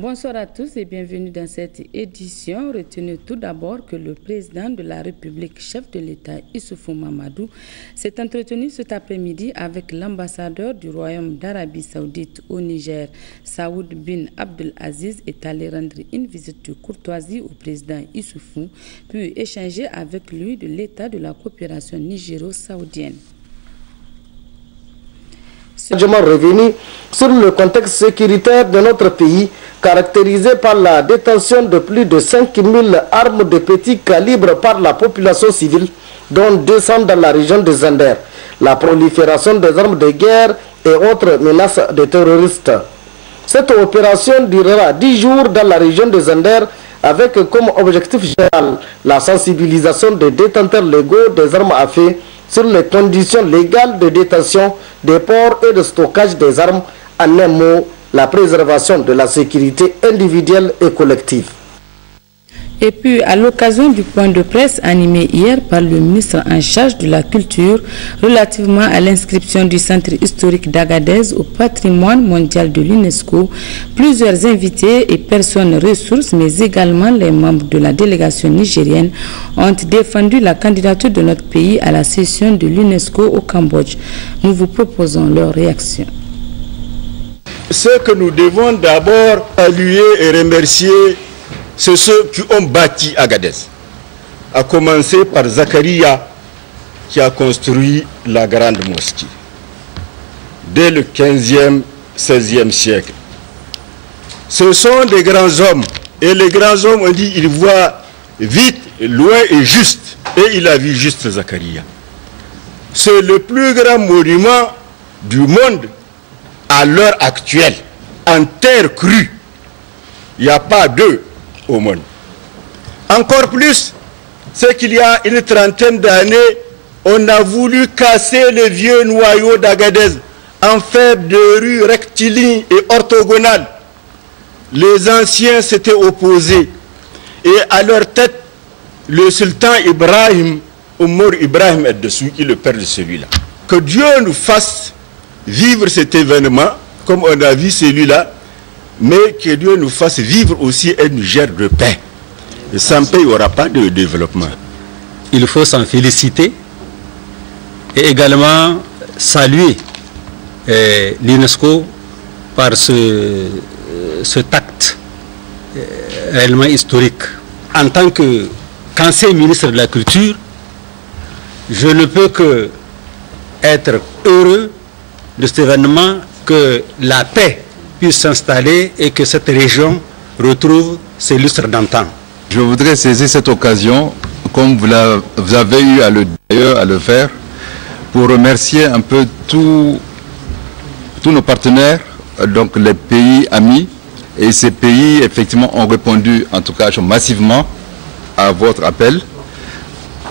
Bonsoir à tous et bienvenue dans cette édition. Retenez tout d'abord que le président de la République, chef de l'État Issoufou Mamadou, s'est entretenu cet après-midi avec l'ambassadeur du Royaume d'Arabie Saoudite au Niger, Saoud bin Abdel Aziz, est allé rendre une visite de courtoisie au président Issoufou, puis échanger avec lui de l'état de la coopération nigéro-saoudienne. Revenu sur le contexte sécuritaire de notre pays, caractérisé par la détention de plus de 5000 armes de petit calibre par la population civile, dont 200 dans la région de Zander, la prolifération des armes de guerre et autres menaces de terroristes. Cette opération durera 10 jours dans la région de Zander avec comme objectif général la sensibilisation des détenteurs légaux des armes à feu sur les conditions légales de détention, des ports et de stockage des armes, en un mot, la préservation de la sécurité individuelle et collective. Et puis, à l'occasion du point de presse animé hier par le ministre en charge de la Culture relativement à l'inscription du centre historique d'Agadez au patrimoine mondial de l'UNESCO, plusieurs invités et personnes ressources, mais également les membres de la délégation nigérienne, ont défendu la candidature de notre pays à la session de l'UNESCO au Cambodge. Nous vous proposons leur réaction. Ce que nous devons d'abord saluer et remercier, c'est ceux qui ont bâti Agadez, à commencer par Zakaria, qui a construit la grande mosquée dès le 15e, 16e siècle. Ce sont des grands hommes, et les grands hommes ont dit ils voient vite, loin et juste, et il a vu juste Zakaria. C'est le plus grand monument du monde à l'heure actuelle, en terre crue. Il n'y a pas d'eux au monde. Encore plus, c'est qu'il y a une trentaine d'années, on a voulu casser le vieux noyau d'Agadez en faire des rues rectilignes et orthogonales. Les anciens s'étaient opposés et à leur tête, le sultan Ibrahim, Omar Ibrahim est-Dessous, qui est le père de celui-là. Que Dieu nous fasse vivre cet événement, comme on a vu celui-là, mais que Dieu nous fasse vivre aussi un Niger de paix. Et sans paix, il n'y aura pas de développement. Il faut s'en féliciter et également saluer l'UNESCO par cet acte réellement historique. En tant qu'ancien ministre de la Culture, je ne peux que être heureux de cet événement, que la paix puisse s'installer et que cette région retrouve ses lustres d'antan. Je voudrais saisir cette occasion, comme vous avez eu à le faire, pour remercier un peu tous nos partenaires, donc les pays amis, et ces pays effectivement ont répondu, en tout cas massivement, à votre appel.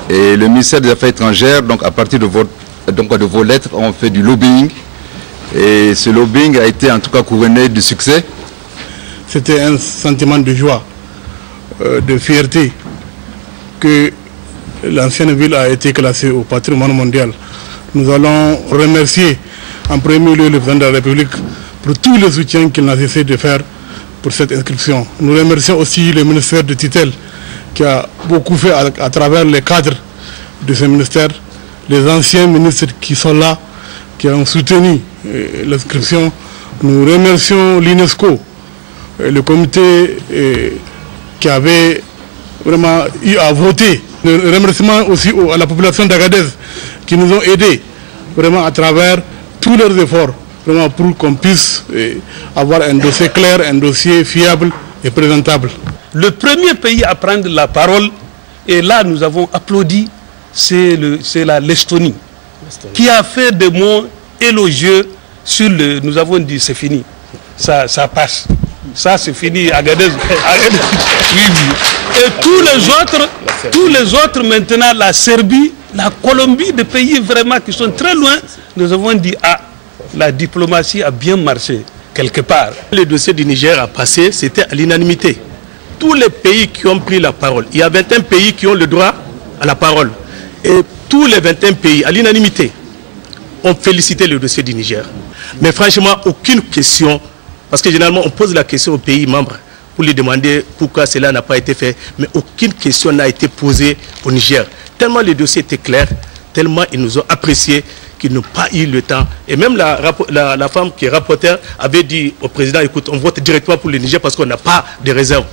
Et le ministère des Affaires étrangères, donc à partir de vos lettres, ont fait du lobbying. Et ce lobbying a été en tout cas couronné de succès. C'était un sentiment de joie, de fierté que l'ancienne ville a été classée au patrimoine mondial. Nous allons remercier en premier lieu le président de la République pour tout le soutien qu'il n'a cessé de faire pour cette inscription. Nous remercions aussi le ministère de tutelle qui a beaucoup fait à travers les cadres de ce ministère, les anciens ministres qui sont là, qui ont soutenu l'inscription. Nous remercions l'UNESCO, le comité qui avait vraiment eu à voter. Un remerciement aussi à la population d'Agadez qui nous ont aidés vraiment à travers tous leurs efforts, vraiment pour qu'on puisse avoir un dossier clair, un dossier fiable et présentable. Le premier pays à prendre la parole, et là nous avons applaudi, c'est l'Estonie, qui a fait des mots élogieux sur le... Nous avons dit c'est fini, ça passe, ça c'est fini, Agadez. Oui. Et tous les autres maintenant, la Serbie, la Colombie, des pays vraiment qui sont très loin, nous avons dit la diplomatie a bien marché quelque part. Le dossier du Niger a passé, c'était à l'unanimité. Tous les pays qui ont pris la parole, il y a 21 pays qui ont le droit à la parole. Et tous les 21 pays, à l'unanimité, ont félicité le dossier du Niger. Mais franchement, aucune question Parce que généralement, on pose la question aux pays membres pour lui demander pourquoi cela n'a pas été fait. Mais aucune question n'a été posée au Niger. Tellement le dossier était clair, tellement ils nous ont apprécié qu'ils n'ont pas eu le temps. Et même la femme qui est rapporteure avait dit au président, écoute, on vote directement pour le Niger parce qu'on n'a pas de réserve.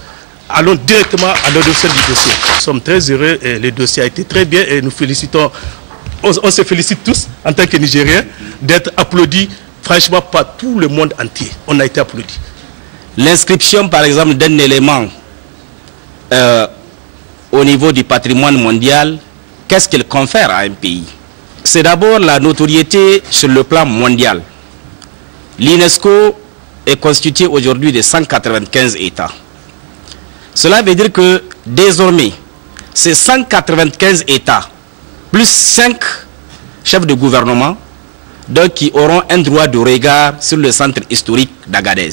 Allons directement à l'adoption du dossier. Nous sommes très heureux et le dossier a été très bien et nous félicitons, on se félicite tous en tant que Nigériens d'être applaudis franchement par tout le monde entier. On a été applaudis. L'inscription par exemple d'un élément au niveau du patrimoine mondial, qu'est-ce qu'elle confère à un pays? C'est d'abord la notoriété sur le plan mondial. L'UNESCO est constituée aujourd'hui de 195 États. Cela veut dire que désormais, ces 195 États, plus 5 chefs de gouvernement, donc qui auront un droit de regard sur le centre historique d'Agadez.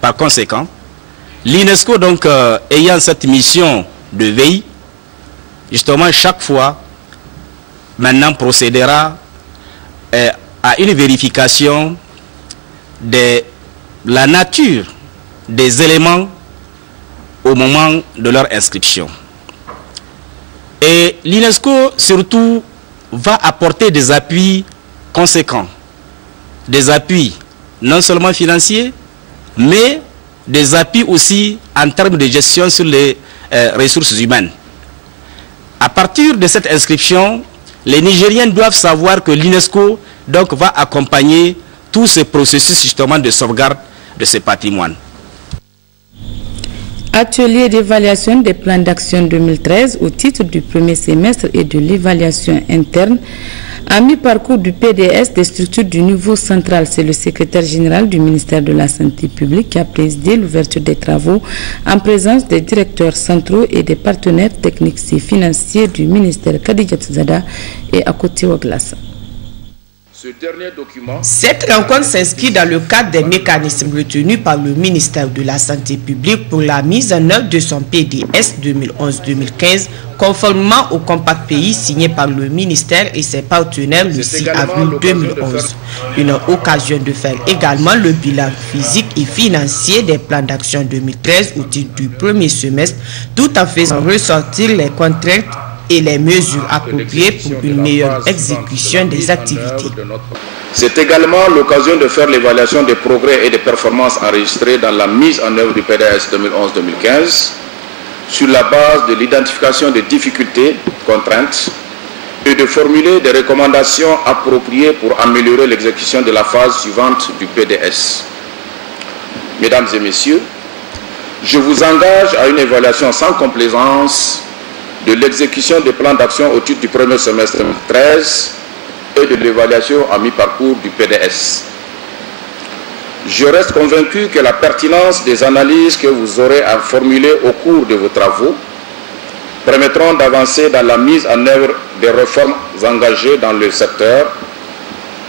Par conséquent, l'UNESCO, donc, ayant cette mission de veille, justement, chaque fois, maintenant procédera à une vérification de la nature des éléments au moment de leur inscription. Et l'UNESCO, surtout, va apporter des appuis conséquents. Des appuis non seulement financiers, mais des appuis aussi en termes de gestion sur les ressources humaines. À partir de cette inscription, les Nigériens doivent savoir que l'UNESCO donc va accompagner tout ce processus justement de sauvegarde de ce patrimoine. Atelier d'évaluation des plans d'action 2013 au titre du premier semestre et de l'évaluation interne. À mi-parcours du PDS des structures du niveau central, c'est le secrétaire général du ministère de la Santé publique qui a présidé l'ouverture des travaux en présence des directeurs centraux et des partenaires techniques et financiers du ministère Khadija Zada et Akoti Ouaglassa. Cette rencontre s'inscrit dans le cadre des mécanismes retenus par le ministère de la Santé publique pour la mise en œuvre de son PDS 2011-2015, conformément au compact pays signé par le ministère et ses partenaires le 6 avril 2011. Une occasion de faire également le bilan physique et financier des plans d'action 2013 au titre du premier semestre, tout en faisant ressortir les contraintes et les mesures appropriées pour une meilleure exécution des activités. C'est également l'occasion de faire l'évaluation des progrès et des performances enregistrées dans la mise en œuvre du PDS 2011-2015 sur la base de l'identification des difficultés, contraintes et de formuler des recommandations appropriées pour améliorer l'exécution de la phase suivante du PDS. Mesdames et messieurs, je vous engage à une évaluation sans complaisance de l'exécution des plans d'action au titre du premier semestre 2013 et de l'évaluation à mi-parcours du PDS. Je reste convaincu que la pertinence des analyses que vous aurez à formuler au cours de vos travaux permettront d'avancer dans la mise en œuvre des réformes engagées dans le secteur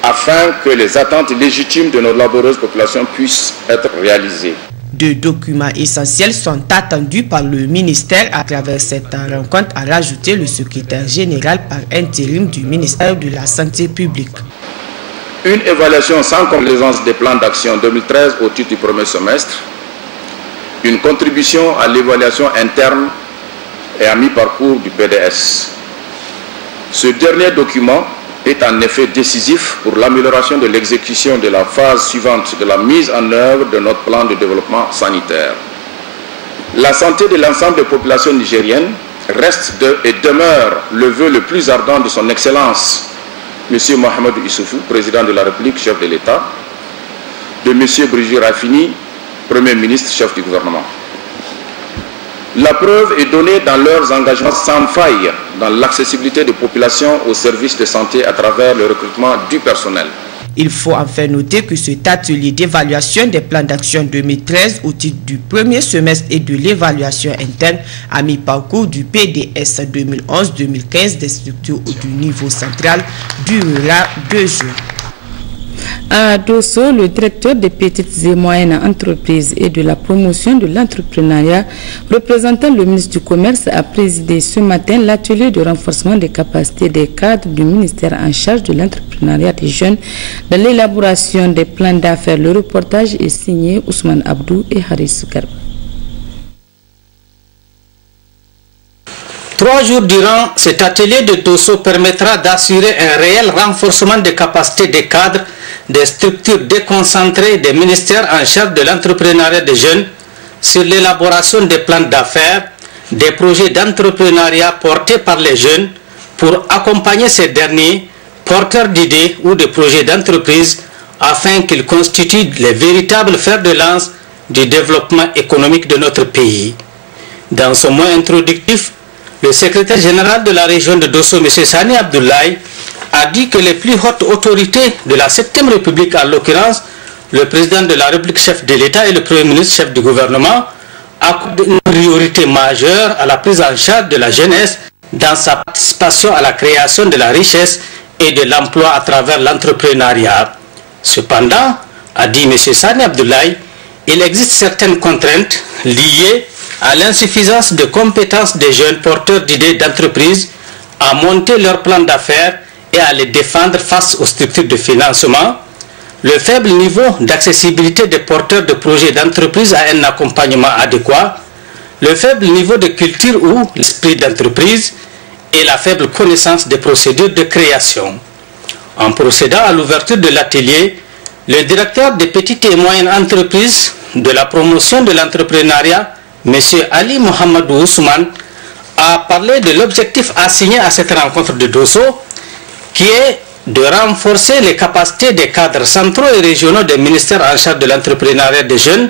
afin que les attentes légitimes de nos laborieuses populations puissent être réalisées. Deux documents essentiels sont attendus par le ministère à travers cette rencontre, a rajouté le secrétaire général par intérim du ministère de la Santé publique. Une évaluation sans complaisance des plans d'action 2013 au titre du premier semestre, une contribution à l'évaluation interne et à mi-parcours du PDS. Ce dernier document est en effet décisif pour l'amélioration de l'exécution de la phase suivante de la mise en œuvre de notre plan de développement sanitaire. La santé de l'ensemble des populations nigériennes reste et demeure le vœu le plus ardent de son Excellence, M. Mohamed Issoufou, président de la République, chef de l'État, de M. Brigitte Raffini, Premier ministre, chef du gouvernement. La preuve est donnée dans leurs engagements sans faille dans l'accessibilité des populations aux services de santé à travers le recrutement du personnel. Il faut enfin noter que cet atelier d'évaluation des plans d'action 2013 au titre du premier semestre et de l'évaluation interne à mi-parcours du PDS 2011-2015 des structures du niveau central durera 2 jours. À Dosso, le directeur des petites et moyennes entreprises et de la promotion de l'entrepreneuriat, représentant le ministre du Commerce, a présidé ce matin l'atelier de renforcement des capacités des cadres du ministère en charge de l'entrepreneuriat des jeunes dans l'élaboration des plans d'affaires. Le reportage est signé Ousmane Abdou et Haris Garba. 3 jours durant, cet atelier de Dosso permettra d'assurer un réel renforcement des capacités des cadres des structures déconcentrées des ministères en charge de l'entrepreneuriat des jeunes sur l'élaboration des plans d'affaires, des projets d'entrepreneuriat portés par les jeunes pour accompagner ces derniers, porteurs d'idées ou de projets d'entreprise, afin qu'ils constituent les véritables fers de lance du développement économique de notre pays. Dans son mot introductif, le secrétaire général de la région de Dosso, M. Sani Abdoulaye, a dit que les plus hautes autorités de la 7e République, en l'occurrence le président de la République, chef de l'État, et le Premier ministre, chef du gouvernement, accordent une priorité majeure à la prise en charge de la jeunesse dans sa participation à la création de la richesse et de l'emploi à travers l'entrepreneuriat. Cependant, a dit M. Sani Abdoulaye, il existe certaines contraintes liées à l'insuffisance de compétences des jeunes porteurs d'idées d'entreprise à monter leur plan d'affaires et à les défendre face aux structures de financement, le faible niveau d'accessibilité des porteurs de projets d'entreprise à un accompagnement adéquat, le faible niveau de culture ou l'esprit d'entreprise et la faible connaissance des procédures de création. En procédant à l'ouverture de l'atelier, le directeur des petites et moyennes entreprises de la promotion de l'entrepreneuriat, M. Ali Mohamedou Ousmane, a parlé de l'objectif assigné à cette rencontre de Dosso, qui est de renforcer les capacités des cadres centraux et régionaux des ministères en charge de l'entrepreneuriat des jeunes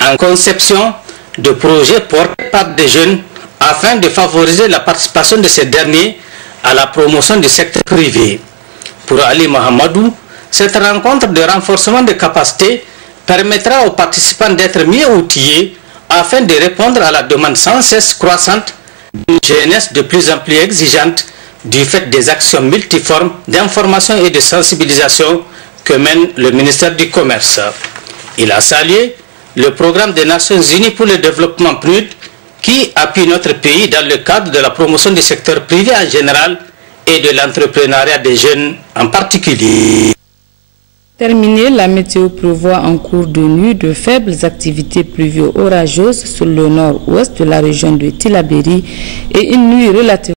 en conception de projets portés par des jeunes afin de favoriser la participation de ces derniers à la promotion du secteur privé. Pour Ali Mohamedou, cette rencontre de renforcement des capacités permettra aux participants d'être mieux outillés afin de répondre à la demande sans cesse croissante d'une jeunesse de plus en plus exigeante du fait des actions multiformes d'information et de sensibilisation que mène le ministère du Commerce. Il a salué le programme des Nations Unies pour le développement PNUD qui appuie notre pays dans le cadre de la promotion du secteur privé en général et de l'entrepreneuriat des jeunes en particulier. Terminé, la météo prévoit en cours de nuit de faibles activités pluvio-orageuses sur le nord-ouest de la région de Tillabéri et une nuit relativement